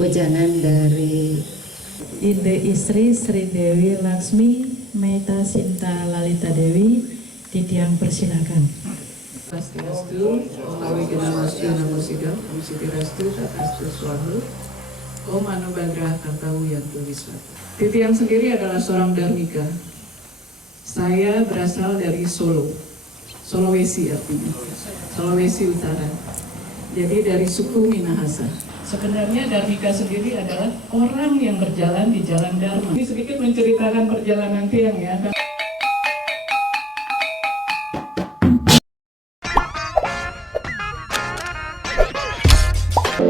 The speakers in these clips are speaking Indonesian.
Wejangan dari Ide Istri Sri Dewi Laksmi Meta Sinta Lalita Dewi, Titiang persilakan. Swastiastu, Om Awigenawasya Namo Sidam, Om Sitirastu, Tatastu Swahu, Om Anubadrah Kartawu Yantu Wiswata. Titiang sendiri adalah seorang Dharmika. Saya berasal dari Solo, Sulawesi artinya, Sulawesi Utara. Jadi dari suku Minahasa. Sebenarnya Dharmika sendiri adalah orang yang berjalan di jalan Dharma. Ini sedikit menceritakan perjalanan Tiang ya.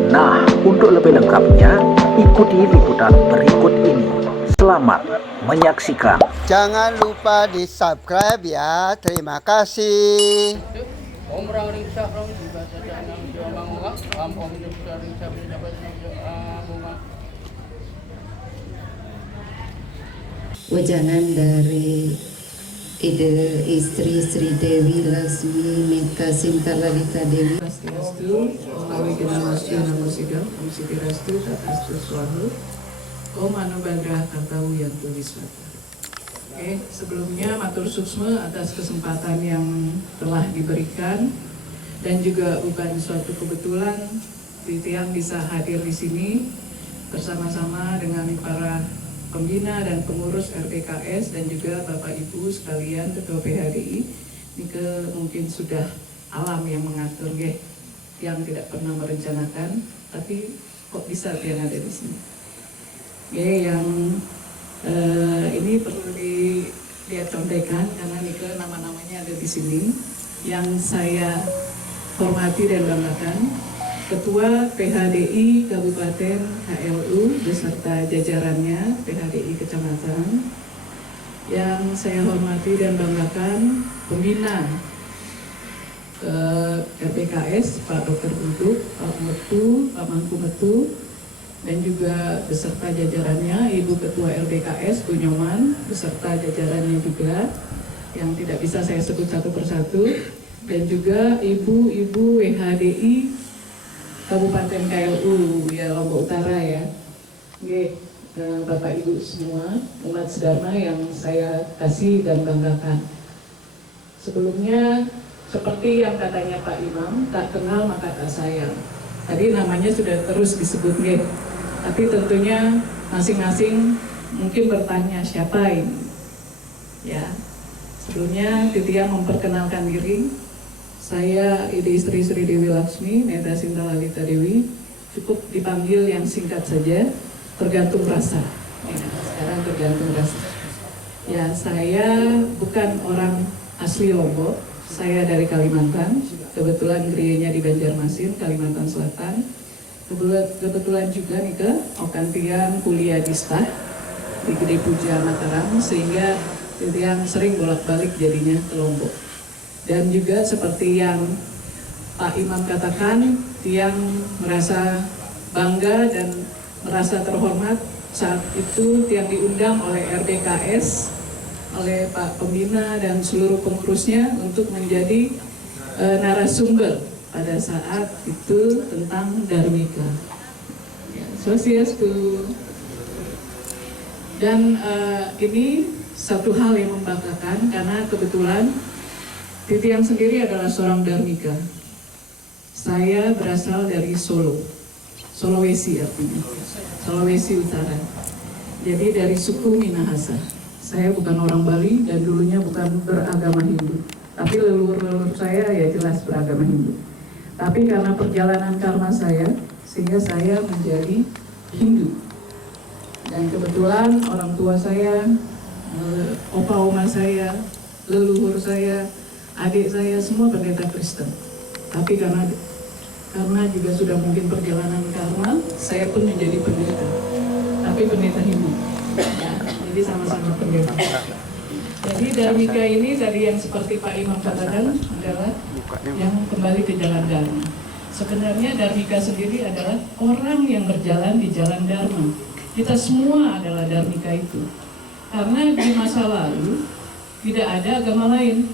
Nah, untuk lebih lengkapnya, ikuti liputan berikut ini. Selamat menyaksikan. Jangan lupa di subscribe ya. Terima kasih. wejangan dari Ide Istri Sri Dewi Laksmi Meta Sinta Lalita Dewi. Swastiastu, Om Awigenawasya Namo Sidam, Om Sitirastu, Tatastu Swahu, Om Anubadrah Kartawu Yantu Wiswata. Oke, sebelumnya matur suksma atas kesempatan yang telah diberikan dan juga bukan suatu kebetulan Titiang bisa hadir di sini bersama-sama dengan para pembina dan pengurus RPKS dan juga Bapak Ibu sekalian Ketua PHDI. Ini mungkin sudah alam yang mengatur yang tidak pernah merencanakan, tapi kok bisa yang ada di sini. Yang ini perlu dicontekan karena Nike nama-namanya ada di sini. Yang saya hormati dan banggakan, Ketua PHDI Kabupaten HLU beserta jajarannya PHDI Kecamatan. Yang saya hormati dan banggakan pembina RPKS Pak Dr. Buduk, Pak Metu, Pak Mangku Metu, dan juga beserta jajarannya Ibu Ketua RPKS Bu Nyoman beserta jajarannya juga yang tidak bisa saya sebut satu persatu, dan juga ibu-ibu WHDI Kabupaten KLU ya Lombok Utara ya. Bapak Ibu semua umat sedharma yang saya kasih dan banggakan. Sebelumnya seperti yang katanya Pak Imam, tak kenal maka tak sayang. Tadi namanya sudah terus disebut tapi tentunya masing-masing mungkin bertanya siapa ini. Ya. Sebelumnya Titiang memperkenalkan diri. Saya Ide Istri Sri Dewi Laksmi Meta Sinta Lalita Dewi, cukup dipanggil yang singkat saja, tergantung rasa. Ya, sekarang tergantung rasa. Ya, saya bukan orang asli Lombok, saya dari Kalimantan. Kebetulan gerejanya di Banjarmasin, Kalimantan Selatan. Kebetulan juga nih Okan Tiang kuliah di STAH di Gede Puja Mataram, sehingga Tiang sering bolak-balik jadinya ke Lombok. Dan juga seperti yang Pak Imam katakan, Tiang merasa bangga dan merasa terhormat saat itu Tiang diundang oleh RDKS, oleh Pak Pembina dan seluruh pengurusnya untuk menjadi narasumber pada saat itu tentang Dharmika. Ya, Swastiastu. Dan ini satu hal yang membanggakan karena kebetulan Titiang sendiri adalah seorang Dharmika. Saya berasal dari Solo, Sulawesi artinya, Sulawesi Utara. Jadi dari suku Minahasa. Saya bukan orang Bali dan dulunya bukan beragama Hindu. Tapi leluhur saya ya jelas beragama Hindu. Tapi karena perjalanan karma saya, sehingga saya menjadi Hindu. Dan kebetulan orang tua saya, opa oma saya, leluhur saya, adik saya semua pendeta Kristen. Tapi karena juga sudah mungkin perjalanan karma, saya pun menjadi pendeta. Tapi pendeta Hindu. Ya, jadi sama-sama pendeta. Jadi Dharmika ini tadi yang seperti Pak Imam katakan adalah yang kembali ke jalan Dharma. Sebenarnya Dharmika sendiri adalah orang yang berjalan di jalan Dharma. Kita semua adalah Dharmika itu. Karena di masa lalu tidak ada agama lain,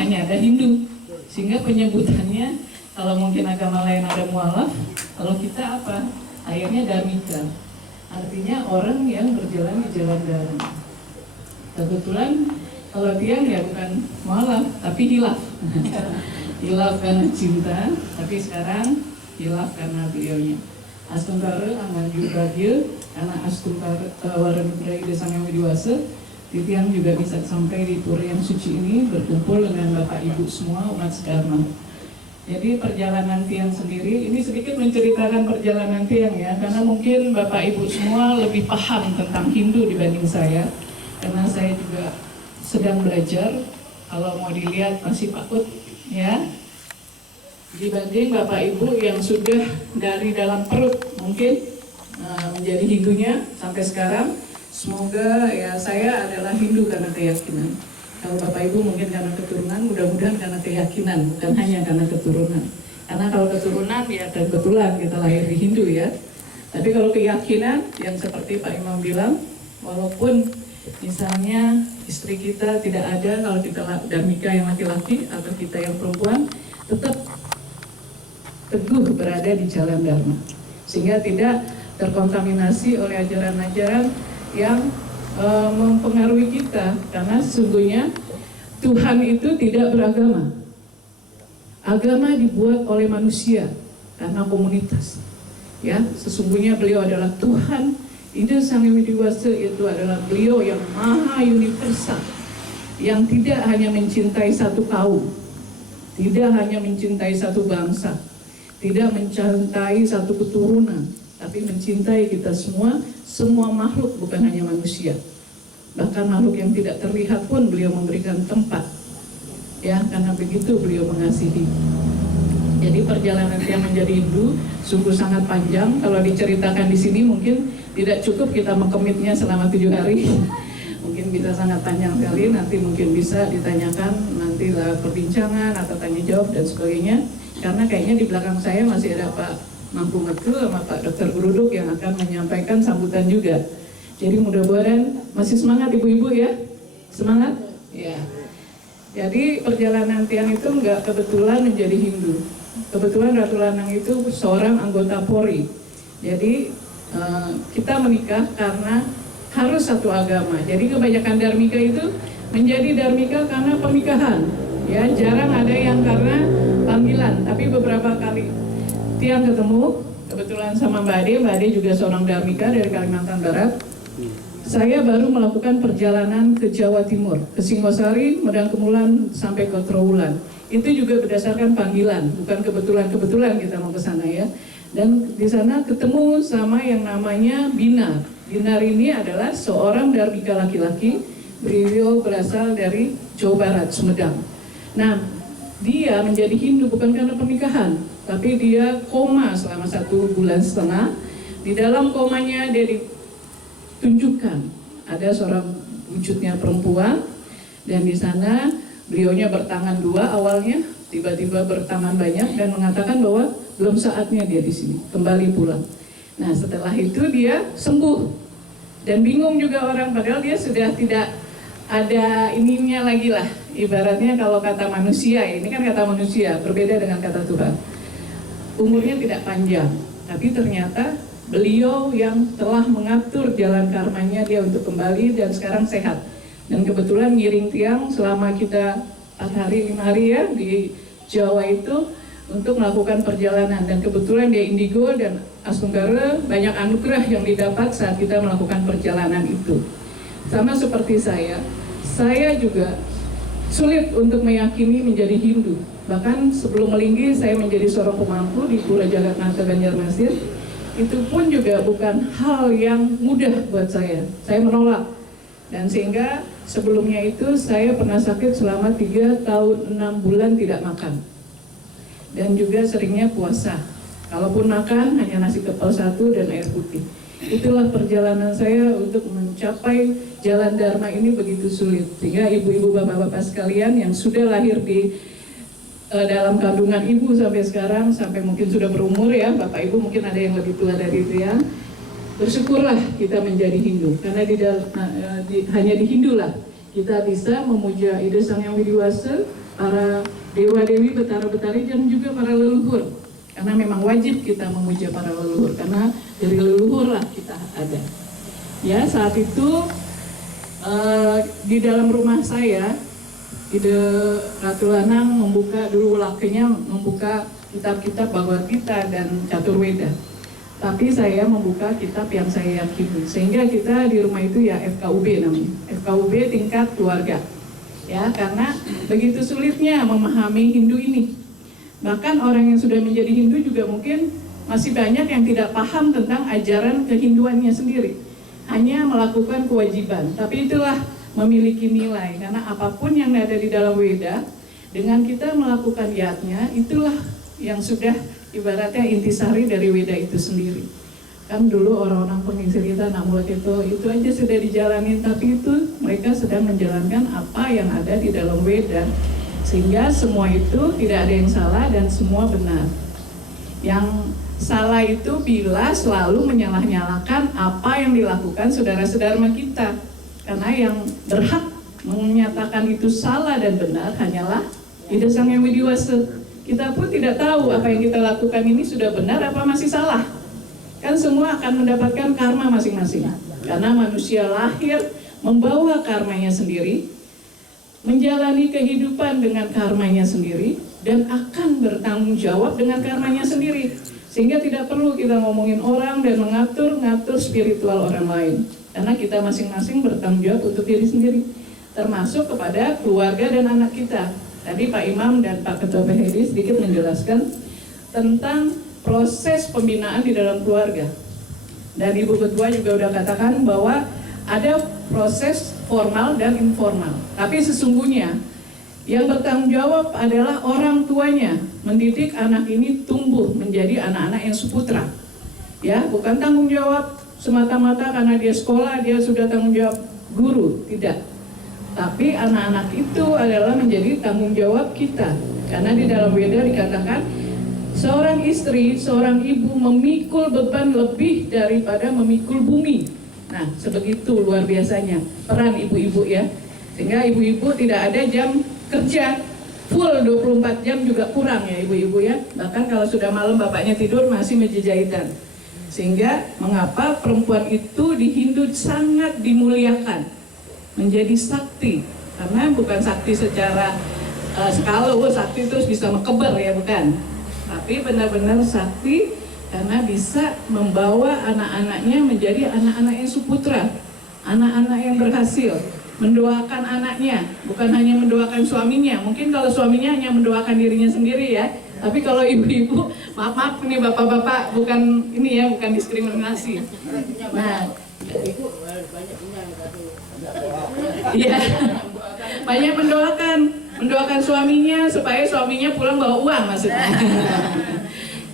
hanya ada Hindu. Sehingga penyebutannya, kalau mungkin agama lain ada mualaf, kalau kita apa? akhirnya Dharmika, artinya orang yang berjalan di jalan dharma. Kebetulan kalau tiang ya bukan mualaf tapi hilaf. Hilaf karena cinta, tapi sekarang hilaf karena beliaunya. Astungkara Amanju Bagya, karena Astungkara Waranubrai Desang yang Widiwasa, Titiang juga bisa sampai di pura yang suci ini berkumpul dengan Bapak Ibu semua umat Dharma. Jadi perjalanan tiang sendiri, ini sedikit menceritakan perjalanan tiang ya, karena mungkin Bapak Ibu semua lebih paham tentang Hindu dibanding saya, karena saya juga sedang belajar. Kalau mau dilihat masih pakut ya, dibanding Bapak Ibu yang sudah dari dalam perut mungkin menjadi Hindunya sampai sekarang. Semoga ya saya adalah Hindu karena keyakinan. Kalau Bapak Ibu mungkin karena keturunan, mudah-mudahan karena keyakinan, bukan hanya karena keturunan. Karena kalau keturunan ya kebetulan kita lahir di Hindu ya. Tapi kalau keyakinan yang seperti Pak Imam bilang, walaupun misalnya istri kita tidak ada, kalau kita Dharmika yang laki-laki atau kita yang perempuan, tetap teguh berada di jalan Dharma, sehingga tidak terkontaminasi oleh ajaran-ajaran yang mempengaruhi kita. Karena sesungguhnya Tuhan itu tidak beragama. Agama dibuat oleh manusia karena komunitas. Ya, sesungguhnya beliau adalah Tuhan. Ida Sang Hyang Widiwasa itu adalah beliau yang maha universal, yang tidak hanya mencintai satu kaum, tidak hanya mencintai satu bangsa, tidak mencintai satu keturunan, tapi mencintai kita semua makhluk, bukan hanya manusia. Bahkan makhluk yang tidak terlihat pun beliau memberikan tempat. Ya, karena begitu beliau mengasihi. Jadi perjalanan yang menjadi Hindu sungguh sangat panjang. Kalau diceritakan di sini mungkin tidak cukup kita mengkomitnya selama 7 hari. Mungkin bisa sangat panjang sekali. Nanti mungkin bisa ditanyakan nanti lah perbincangan atau tanya jawab dan sebagainya. Karena kayaknya di belakang saya masih ada Pak Mampu Metu sama Pak Dr. Guruduk yang akan menyampaikan sambutan juga. Jadi mudah-mudahan masih semangat ibu-ibu ya. Semangat? Ya. Jadi perjalanan Tiang itu nggak kebetulan menjadi Hindu. Kebetulan Ratu Lanang itu seorang anggota Polri. Jadi kita menikah karena harus satu agama. Jadi kebanyakan Dharmika itu menjadi Dharmika karena pernikahan. Ya, jarang ada yang karena panggilan. Tapi beberapa kali Tiang ketemu, kebetulan sama Mbak Ade juga seorang Dharmika dari Kalimantan Barat. Saya baru melakukan perjalanan ke Jawa Timur, ke Singosari, Medang Kemulan, sampai ke Trowulan. Itu juga berdasarkan panggilan, bukan kebetulan kita mau ke sana ya. Dan di sana ketemu sama yang namanya Binar. Binar ini adalah seorang Dharmika laki-laki, beliau berasal dari Jawa Barat, Sumedang. Nah, dia menjadi Hindu bukan karena pernikahan, tapi dia koma selama 1,5 bulan. Di dalam komanya dia tunjukkan ada seorang wujudnya perempuan, dan di sana beliaunya bertangan 2 awalnya, tiba-tiba bertangan banyak dan mengatakan bahwa belum saatnya dia di sini, kembali pulang. Nah, setelah itu dia sembuh dan bingung juga orang, padahal dia sudah tidak ada ininya lagi lah, ibaratnya kalau kata manusia, ini kan kata manusia berbeda dengan kata Tuhan. Umurnya tidak panjang, tapi ternyata beliau yang telah mengatur jalan karmanya dia untuk kembali dan sekarang sehat. Dan kebetulan ngiring Tiang selama kita 4 hari 5 hari ya di Jawa itu untuk melakukan perjalanan, dan kebetulan dia indigo dan Astungkara, banyak anugerah yang didapat saat kita melakukan perjalanan itu. Sama seperti saya juga sulit untuk meyakini menjadi Hindu. Bahkan sebelum melinggi saya menjadi seorang pemangku di Pura Jagatnata Banjarmasin. Itu pun juga bukan hal yang mudah buat saya menolak. Dan sehingga sebelumnya itu saya pernah sakit selama 3 tahun 6 bulan tidak makan. Dan juga seringnya puasa. Kalaupun makan hanya nasi kepal 1 dan air putih. Itulah perjalanan saya untuk mencapai jalan Dharma ini begitu sulit. Sehingga ibu-ibu, bapak-bapak sekalian yang sudah lahir di dalam kandungan ibu sampai sekarang, sampai mungkin sudah berumur ya, bapak ibu mungkin ada yang lebih tua dari itu ya, bersyukurlah kita menjadi Hindu, karena hanya di Hindu lah kita bisa memuja Ida Sang Hyang Widiwasa, para dewa-dewi, betara-betari, dan juga para leluhur Karena memang wajib kita memuja para leluhur, karena dari leluhur lah kita ada. Ya, saat itu di dalam rumah saya, Ide Ratu Lanang membuka dulu lakinya membuka kitab-kitab Bhagavad Gita dan Catur Weda. Tapi saya membuka kitab yang saya yakini, sehingga kita di rumah itu ya FKUB namanya, FKUB tingkat keluarga. Ya, karena begitu sulitnya memahami Hindu ini. Bahkan orang yang sudah menjadi Hindu juga mungkin masih banyak yang tidak paham tentang ajaran kehinduannya sendiri. Hanya melakukan kewajiban, tapi itulah memiliki nilai. Karena apapun yang ada di dalam Weda, dengan kita melakukan yatnya, itulah yang sudah ibaratnya intisari dari Weda itu sendiri. Kan dulu orang-orang pengisir kita, Namula itu aja sudah dijalanin, tapi itu mereka sedang menjalankan apa yang ada di dalam Weda. Sehingga semua itu tidak ada yang salah dan semua benar. Yang salah itu bila selalu menyalah-nyalakan apa yang dilakukan saudara-saudara kita. Karena yang berhak menyatakan itu salah dan benar hanyalah Ida Sang Hyang Widiwasa. Kita pun tidak tahu apa yang kita lakukan ini sudah benar apa masih salah. Kan semua akan mendapatkan karma masing-masing. Karena manusia lahir membawa karmanya sendiri, menjalani kehidupan dengan karmanya sendiri, dan akan bertanggung jawab dengan karmanya sendiri. Sehingga tidak perlu kita ngomongin orang dan mengatur-ngatur spiritual orang lain. Karena kita masing-masing bertanggung jawab untuk diri sendiri. Termasuk kepada keluarga dan anak kita. Tadi Pak Imam dan Pak Ketua PHD sedikit menjelaskan tentang proses pembinaan di dalam keluarga. Dan Ibu Ketua juga udah katakan bahwa ada proses formal dan informal. Tapi sesungguhnya yang bertanggung jawab adalah orang tuanya, mendidik anak ini tumbuh menjadi anak-anak yang suputra. Ya, bukan tanggung jawab semata-mata karena dia sekolah dia sudah tanggung jawab guru, tidak. Tapi anak-anak itu adalah menjadi tanggung jawab kita. Karena di dalam Weda dikatakan seorang istri, seorang ibu memikul beban lebih daripada memikul bumi. Nah, sebegitu luar biasanya peran ibu-ibu ya. Sehingga ibu-ibu tidak ada jam kerja full 24 jam juga kurang ya ibu-ibu ya. Bahkan kalau sudah malam bapaknya tidur masih meja jahitan. Sehingga mengapa perempuan itu di Hindu sangat dimuliakan, menjadi sakti. Karena bukan sakti secara skala, sakti terus bisa mekeber ya, bukan. Tapi benar-benar sakti karena bisa membawa anak-anaknya menjadi anak-anak yang suputra, anak-anak yang berhasil, mendoakan anaknya, bukan hanya mendoakan suaminya. Mungkin kalau suaminya hanya mendoakan dirinya sendiri ya, tapi kalau ibu-ibu, maaf nih bapak-bapak, bukan ini ya, bukan diskriminasi. Nah, iya, banyak mendoakan suaminya supaya suaminya pulang bawa uang maksudnya.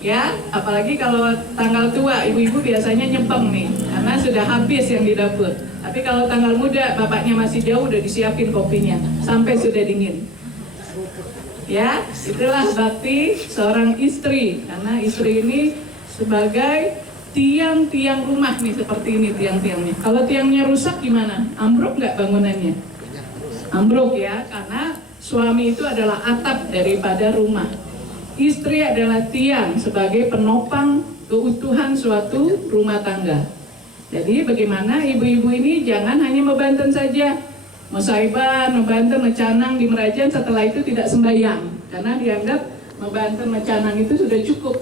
Ya, apalagi kalau tanggal tua, ibu-ibu biasanya nyempeng nih, karena sudah habis yang di dapur. Tapi kalau tanggal muda, bapaknya masih jauh, udah disiapin kopinya, sampai sudah dingin. Ya, itulah bakti seorang istri, karena istri ini sebagai tiang-tiang rumah nih, seperti ini tiang-tiangnya. Kalau tiangnya rusak gimana? Ambruk nggak bangunannya? Ambruk ya, karena suami itu adalah atap daripada rumah. Istri adalah tiang sebagai penopang keutuhan suatu rumah tangga. Jadi bagaimana ibu-ibu ini jangan hanya membanten saja, Musaiban, membanten, mecanang di Merajan, setelah itu tidak sembahyang. Karena dianggap membanten, mecanang itu sudah cukup.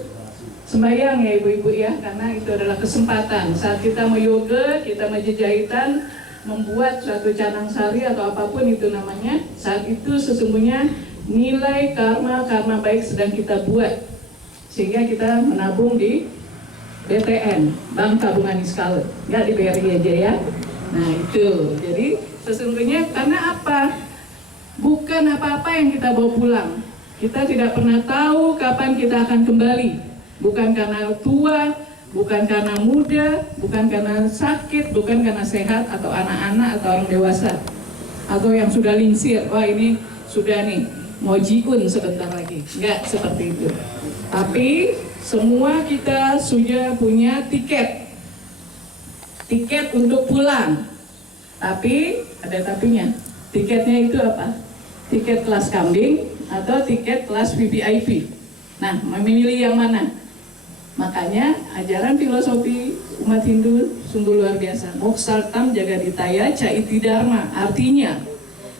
Sembahyang ya ibu-ibu ya, karena itu adalah kesempatan. Saat kita mau yoga, kita mau jahitan, membuat suatu canang sari atau apapun itu namanya, saat itu sesungguhnya nilai karma baik sedang kita buat, sehingga kita menabung di BTN, Bank Tabungan Niskala, nggak di BRI aja ya. Nah itu, jadi sesungguhnya karena apa? Bukan apa-apa yang kita bawa pulang. Kita tidak pernah tahu kapan kita akan kembali. Bukan karena tua, bukan karena muda, bukan karena sakit, bukan karena sehat atau anak-anak atau orang dewasa atau yang sudah linsir. Wah ini sudah nih mau jiun sebentar lagi, enggak seperti itu. Tapi semua kita sudah punya tiket untuk pulang. Tapi ada tapinya. Tiketnya itu apa? Tiket kelas kambing atau tiket kelas VVIP. Nah, memilih yang mana? Makanya ajaran filosofi umat Hindu sungguh luar biasa. Moksartam jagaditaya caiti dharma. Artinya,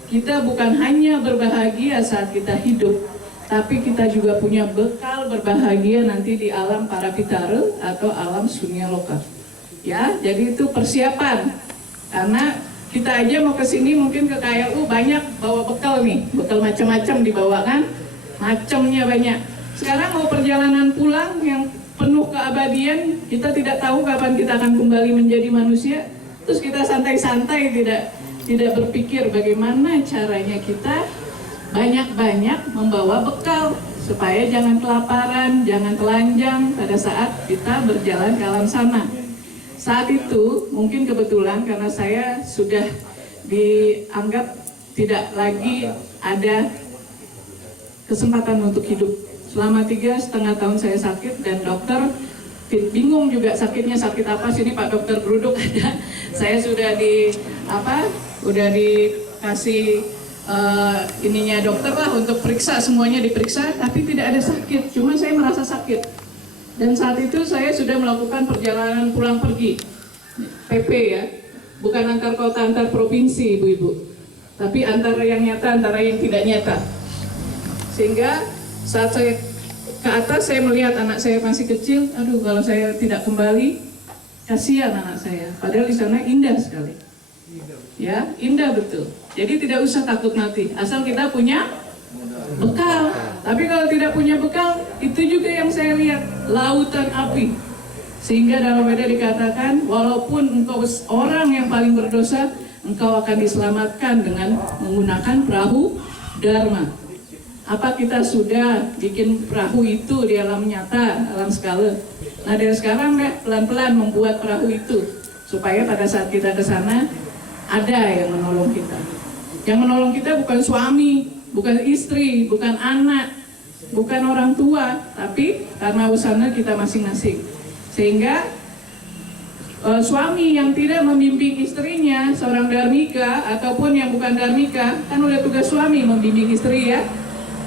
kita bukan hanya berbahagia saat kita hidup, tapi kita juga punya bekal berbahagia nanti di alam parapitara atau alam sunyaloka. Ya, jadi itu persiapan. Karena kita aja mau ke sini mungkin ke KLU banyak bawa bekal nih, bekal macam-macam dibawa kan, macamnya banyak. Sekarang mau perjalanan pulang yang penuh keabadian, kita tidak tahu kapan kita akan kembali menjadi manusia. Terus kita santai-santai tidak berpikir bagaimana caranya kita banyak-banyak membawa bekal supaya jangan kelaparan, jangan telanjang pada saat kita berjalan ke alam sana. Saat itu mungkin kebetulan karena saya sudah dianggap tidak lagi ada kesempatan untuk hidup. Selama 3,5 tahun saya sakit dan dokter bingung juga sakitnya sakit apa. Sini Pak Dokter Bruduk ada. Saya sudah dikasih ininya dokter lah untuk periksa, semuanya diperiksa, tapi tidak ada sakit. Cuma saya merasa sakit. Dan saat itu saya sudah melakukan perjalanan pulang pergi, PP ya, bukan antar kota, antar provinsi ibu-ibu, tapi antara yang nyata, antara yang tidak nyata. Sehingga saat saya ke atas, saya melihat anak saya masih kecil, aduh kalau saya tidak kembali, kasihan anak saya. Padahal di sana indah sekali. Ya, indah betul. Jadi tidak usah takut mati, asal kita punya bekal. Tapi kalau tidak punya bekal, itu juga yang saya lihat, lautan api. Sehingga dalam Weda dikatakan, walaupun engkau orang yang paling berdosa, engkau akan diselamatkan dengan menggunakan perahu Dharma. Apa kita sudah bikin perahu itu di alam nyata, alam skala? Nah dari sekarang pelan-pelan membuat perahu itu, supaya pada saat kita ke sana, ada yang menolong kita. Yang menolong kita bukan suami, bukan istri, bukan anak, bukan orang tua, tapi karena usahanya kita masing-masing. Sehingga suami yang tidak membimbing istrinya, seorang dharmika ataupun yang bukan dharmika, kan udah tugas suami membimbing istri ya,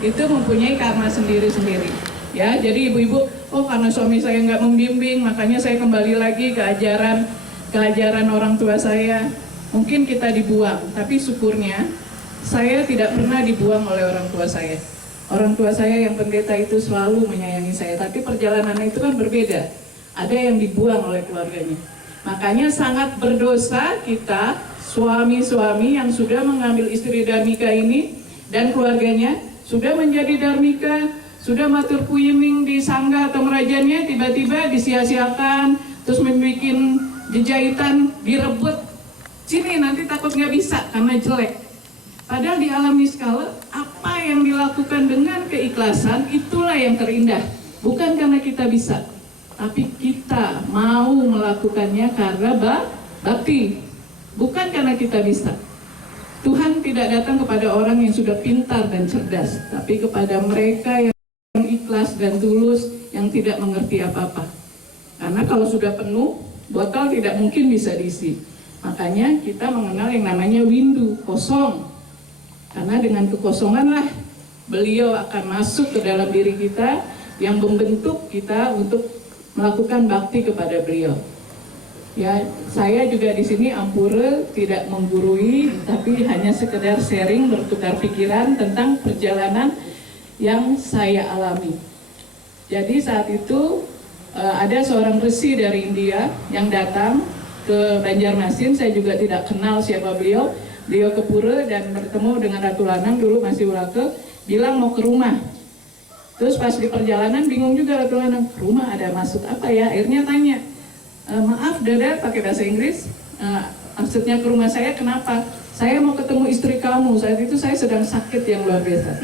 itu mempunyai karma sendiri-sendiri. Ya, jadi ibu-ibu, oh karena suami saya nggak membimbing, makanya saya kembali lagi ke ajaran orang tua saya. Mungkin kita dibuang, tapi syukurnya saya tidak pernah dibuang oleh orang tua saya. Orang tua saya yang pendeta itu selalu menyayangi saya, tapi perjalanan itu kan berbeda. Ada yang dibuang oleh keluarganya. Makanya sangat berdosa kita, suami-suami yang sudah mengambil istri dharmika ini dan keluarganya, sudah menjadi dharmika, sudah matur kuyiming di sangga atau merajannya, tiba-tiba disia-siakan, terus membuat jejahitan, direbut. Sini nanti takut nggak bisa karena jelek. Padahal di alam niskala, apa yang dilakukan dengan keikhlasan itulah yang terindah. Bukan karena kita bisa, tapi kita mau melakukannya karena bakti. Bukan karena kita bisa. Tuhan tidak datang kepada orang yang sudah pintar dan cerdas, tapi kepada mereka yang ikhlas dan tulus, yang tidak mengerti apa-apa. Karena kalau sudah penuh, botol tidak mungkin bisa diisi. Makanya kita mengenal yang namanya windu, kosong. Karena dengan kekosonganlah beliau akan masuk ke dalam diri kita yang membentuk kita untuk melakukan bakti kepada beliau. Ya, saya juga di sini ampura, tidak menggurui, tapi hanya sekedar sharing, bertukar pikiran tentang perjalanan yang saya alami. Jadi saat itu ada seorang resi dari India yang datang ke Banjarmasin. Saya juga tidak kenal siapa beliau. Beliau ke pura dan bertemu dengan Ratu Lanang, dulu masih Urake, bilang mau ke rumah. Terus pas di perjalanan bingung juga Ratu Lanang, ke rumah ada maksud apa ya? Akhirnya tanya, maaf Dada, pakai bahasa Inggris, maksudnya ke rumah saya kenapa? Saya mau ketemu istri kamu, saat itu saya sedang sakit yang luar biasa.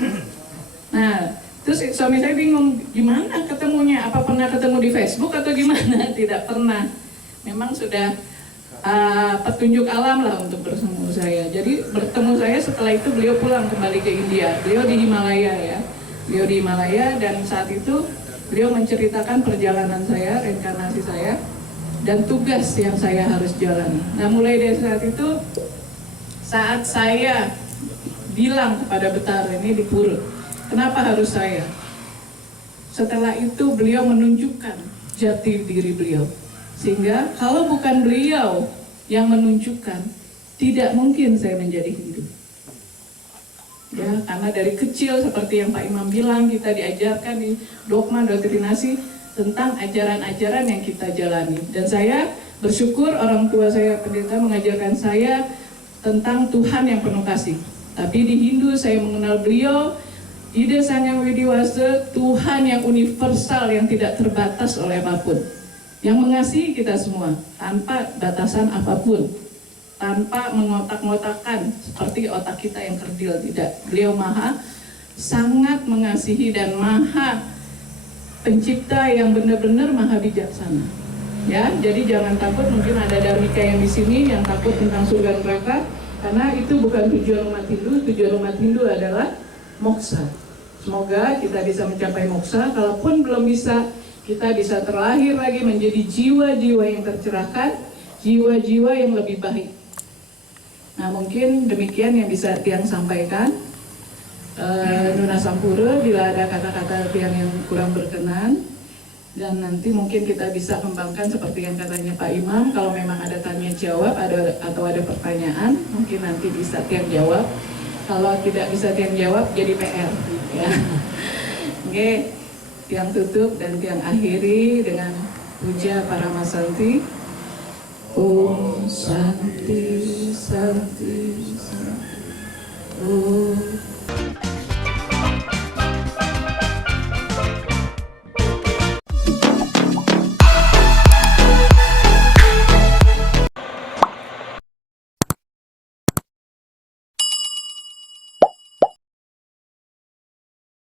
Nah, terus suami saya bingung, gimana ketemunya? Apa pernah ketemu di Facebook atau gimana? Tidak pernah. Memang sudah petunjuk alam lah untuk bertemu saya. Jadi bertemu saya setelah itu beliau pulang kembali ke India. Beliau di Himalaya ya. Beliau di Himalaya dan saat itu beliau menceritakan perjalanan saya, reinkarnasi saya, dan tugas yang saya harus jalani. Nah mulai dari saat itu, saat saya bilang kepada Betara ini di pura, kenapa harus saya? Setelah itu beliau menunjukkan jati diri beliau. Sehingga kalau bukan beliau yang menunjukkan, tidak mungkin saya menjadi Hindu. Ya, karena dari kecil seperti yang Pak Imam bilang, kita diajarkan di dogma doktrinasi tentang ajaran-ajaran yang kita jalani. Dan saya bersyukur orang tua saya pendeta mengajarkan saya tentang Tuhan yang penuh kasih. Tapi di Hindu saya mengenal beliau, Ida Sanghyang Widiwasa, Tuhan yang universal, yang tidak terbatas oleh apapun, yang mengasihi kita semua tanpa batasan apapun, tanpa mengotak-ngotakan seperti otak kita yang kerdil. Tidak, beliau sangat mengasihi dan maha pencipta yang benar-benar maha bijaksana. Ya, jadi jangan takut, mungkin ada Dharmika yang di sini yang takut tentang surga neraka, karena itu bukan tujuan umat Hindu. Tujuan umat Hindu adalah moksa. Semoga kita bisa mencapai moksa. Kalaupun belum bisa, kita bisa terlahir lagi menjadi jiwa-jiwa yang tercerahkan, jiwa-jiwa yang lebih baik. Nah, mungkin demikian yang bisa Tiang sampaikan. Nuna Sampura, bila ada kata-kata Tiang yang kurang berkenan, dan nanti mungkin kita bisa kembangkan seperti yang katanya Pak Imam. Kalau memang ada tanya jawab atau ada pertanyaan, mungkin nanti bisa Tiang jawab. Kalau tidak bisa Tiang jawab, jadi PR. Ya. Oke, Tiang tutup dan Tiang akhiri dengan puja Paramasanti. Om Santi Santi Santi. Om